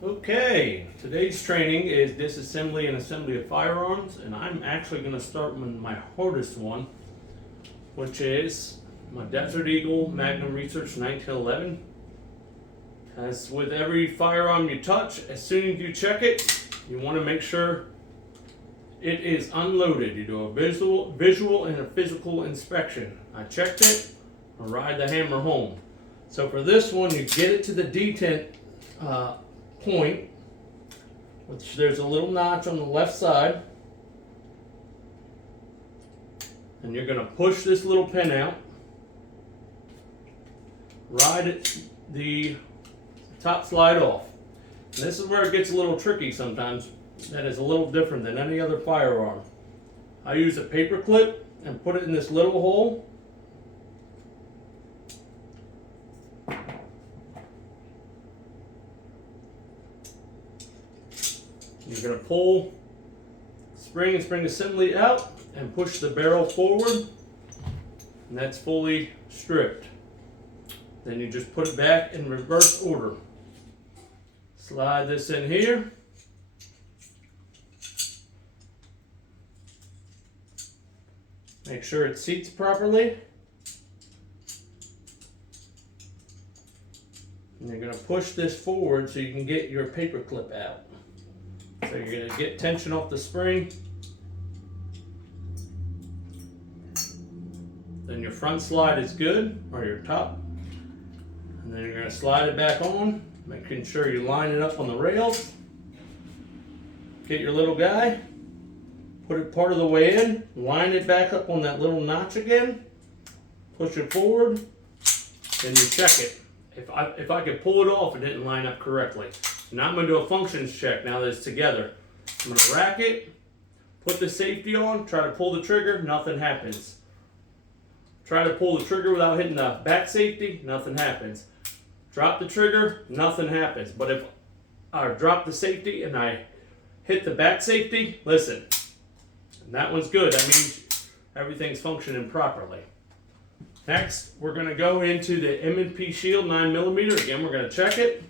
Okay, today's training is disassembly and assembly of firearms, and I'm actually going to start with my hardest one, which is my Desert Eagle Magnum Research 1911. As with every firearm you touch, as soon as you check it, you want to make sure it is unloaded. You do a visual and a physical inspection. I checked it, I ride the hammer home. So for this one, you get it to the detent point, which there's a little notch on the left side, and you're going to push this little pin out, ride the top slide off. And this is where it gets a little tricky sometimes. That is a little different than any other firearm. I use a paper clip and put it in this little hole. You're going to pull spring and spring assembly out and push the barrel forward, and that's fully stripped. Then you just put it back in reverse order. Slide this in here. Make sure it seats properly. And you're going to push this forward so you can get your paper clip out. So you're going to get tension off the spring. Then your front slide is good, or your top. And then you're going to slide it back on, making sure you line it up on the rails. Get your little guy, put it part of the way in, line it back up on that little notch again, push it forward, then you check it. If I could pull it off, it didn't line up correctly. Now I'm going to do a functions check now that it's together. I'm going to rack it, put the safety on, try to pull the trigger, nothing happens. Try to pull the trigger without hitting the back safety, nothing happens. Drop the trigger, nothing happens. But if I drop the safety and I hit the back safety, listen, that one's good. That means everything's functioning properly. Next, we're going to go into the M&P shield 9mm. Again, we're going to check it.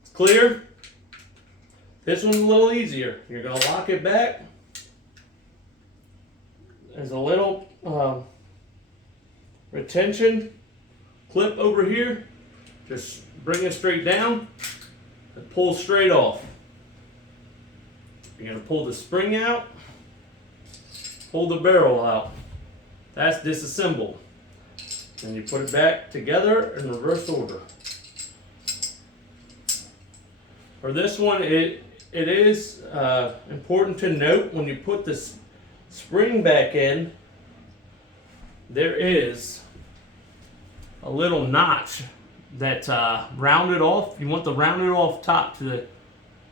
It's clear. This one's a little easier. You're going to lock it back. There's a little retention clip over here. Just bring it straight down and pull straight off. You're going to pull the spring out, pull the barrel out. That's disassembled. And you put it back together in reverse order. For this one, it is important to note when you put this spring back in, there is a little notch that rounded off. You want the rounded off top to the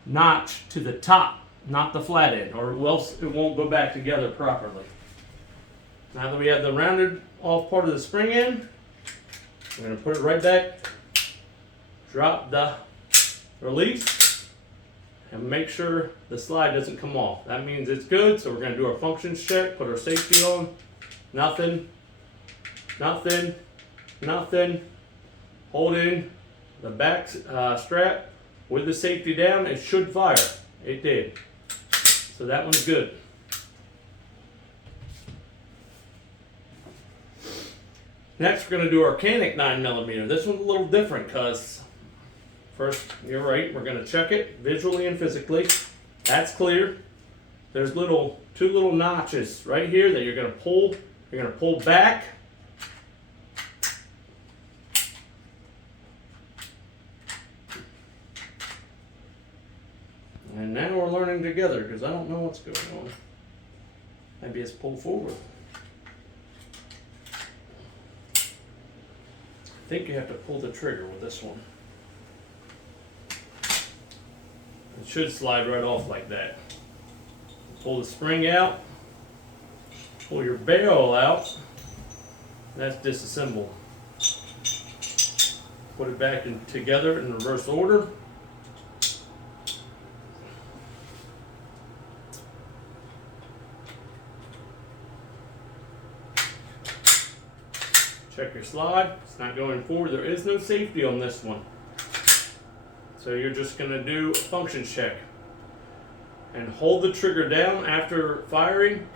notch to the top, not the flat end, or else it won't go back together properly. Now that we have the rounded off part of the spring in, we're going to put it right back, drop the release, and make sure the slide doesn't come off. That means it's good, so we're going to do our functions check, put our safety on, nothing, nothing, nothing. Hold in the back strap with the safety down, it should fire. It did. So that one's good. Next, we're going to do our Canic 9mm. This one's a little different because first, you're right, we're going to check it visually and physically. That's clear. There's two little notches right here that you're going to pull. You're going to pull back. And now we're learning together because I don't know what's going on. Maybe it's pulled forward. I think you have to pull the trigger with this one. It should slide right off like that. Pull the spring out, pull your barrel out, that's disassembled. Put it back together in reverse order. Check your slide. It's not going forward. There is no safety on this one. So you're just going to do a function check and hold the trigger down after firing,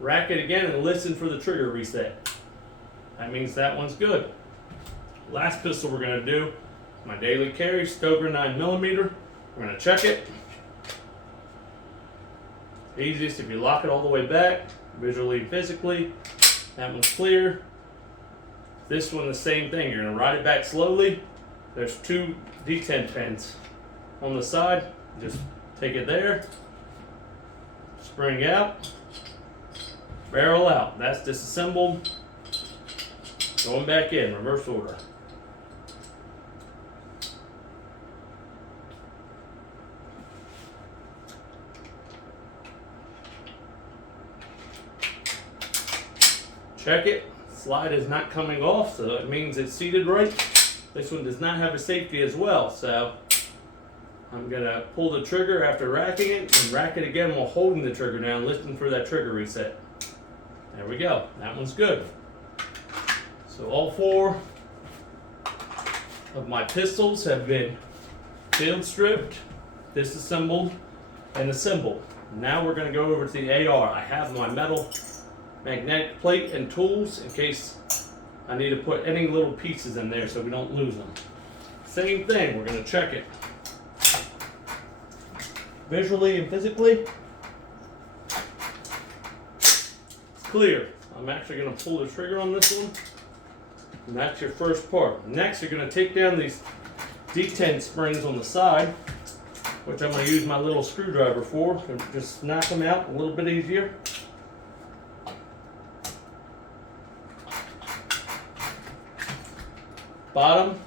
rack it again, and listen for the trigger reset. That means that one's good. Last pistol we're going to do is my daily carry, Stoker 9mm. We're going to check it. Easiest if you lock it all the way back, visually and physically. That one's clear. This one, the same thing. You're going to ride it back slowly. There's 2 D10 pins on the side. Just take it there, spring out, barrel out. That's disassembled. Going back in, reverse order. Check it. Slide is not coming off, so it means it's seated right. This one does not have a safety as well, so I'm going to pull the trigger after racking it and rack it again while holding the trigger down, listening for that trigger reset. There we go. That one's good. So all 4 of my pistols have been field stripped, disassembled, and assembled. Now we're going to go over to the AR. I have my metal magnetic plate and tools in case I need to put any little pieces in there so we don't lose them. Same thing, we're going to check it visually and physically. It's clear. I'm actually going to pull the trigger on this one, and that's your first part. Next, you're going to take down these D10 springs on the side, which I'm going to use my little screwdriver for, to just knock them out a little bit easier. Bottom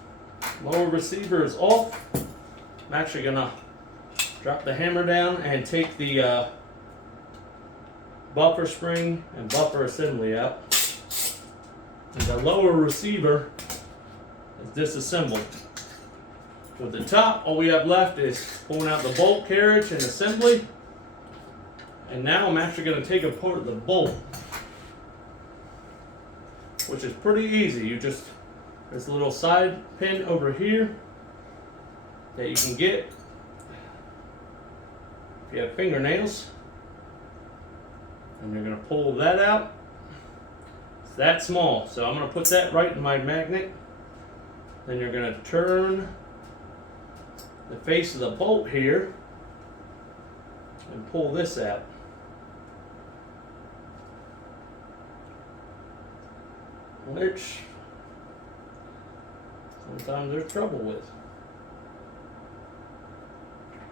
lower receiver is off. I'm actually going to drop the hammer down and take the buffer spring and buffer assembly out. And the lower receiver is disassembled. With the top, all we have left is pulling out the bolt carriage and assembly. And now I'm actually going to take apart the bolt, which is pretty easy. There's a little side pin over here that you can get if you have fingernails. And you're going to pull that out. It's that small. So I'm going to put that right in my magnet. Then you're going to turn the face of the bolt here and pull this out. Which sometimes there's trouble with.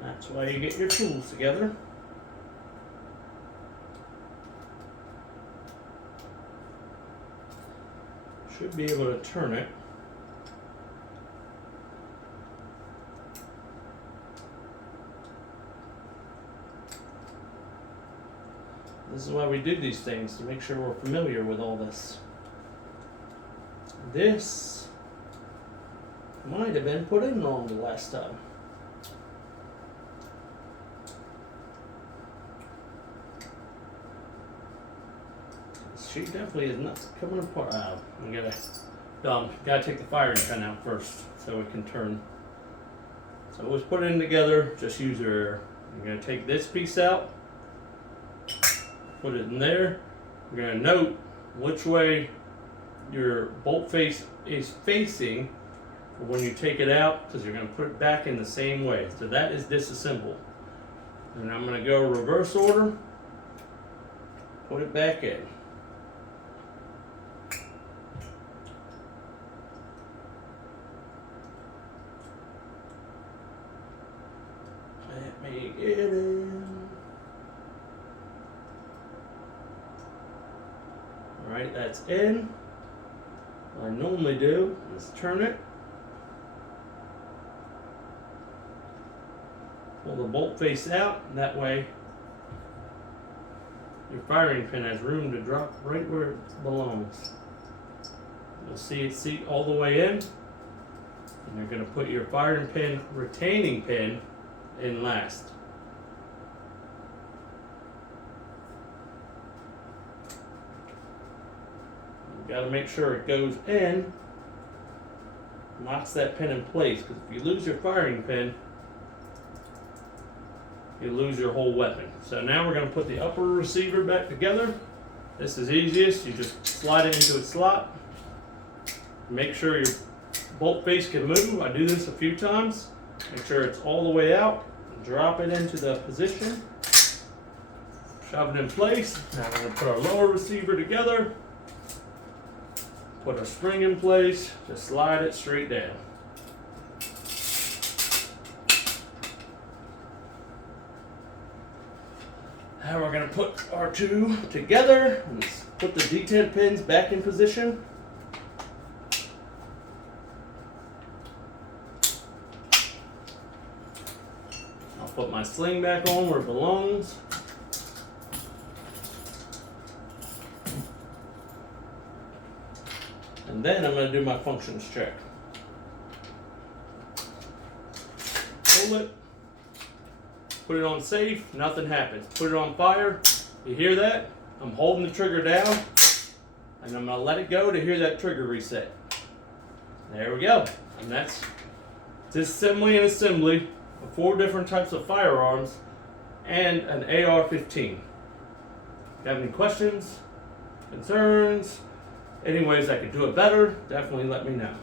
That's why you get your tools together. Should be able to turn it. This is why we do these things, to make sure we're familiar with all this. This might have been put in wrong the last time. She definitely is not coming apart. I'm gotta take the firing pin out first so it can turn. So always put it in together. Just use your. You're gonna take this piece out, put it in there. You're gonna note which way your bolt face is facing when you take it out, because you're going to put it back in the same way. So that is disassembled. And I'm going to go reverse order, put it back in. Let me get in. Alright, that's in. What I normally do is turn it, pull the bolt face out, and that way your firing pin has room to drop right where it belongs. You'll see it seat all the way in, and you're going to put your firing pin retaining pin in last. Got to make sure it goes in locks that pin in place, because if you lose your firing pin, you lose your whole weapon. So now we're going to put the upper receiver back together. This is easiest. You just slide it into its slot. Make sure your bolt face can move. I do this a few times. Make sure it's all the way out. Drop it into the position. Shove it in place. Now we're going to put our lower receiver together. Put a spring in place. Just slide it straight down. Now we're going to put our two together and put the detent pins back in position. I'll put my sling back on where it belongs. And then I'm going to do my functions check. Pull it. Put it on safe, nothing happens. Put it on fire, you hear that? I'm holding the trigger down, and I'm gonna let it go to hear that trigger reset. There we go. And that's disassembly and assembly of 4 different types of firearms and an AR-15. If you have any questions, concerns, any ways I could do it better, definitely let me know.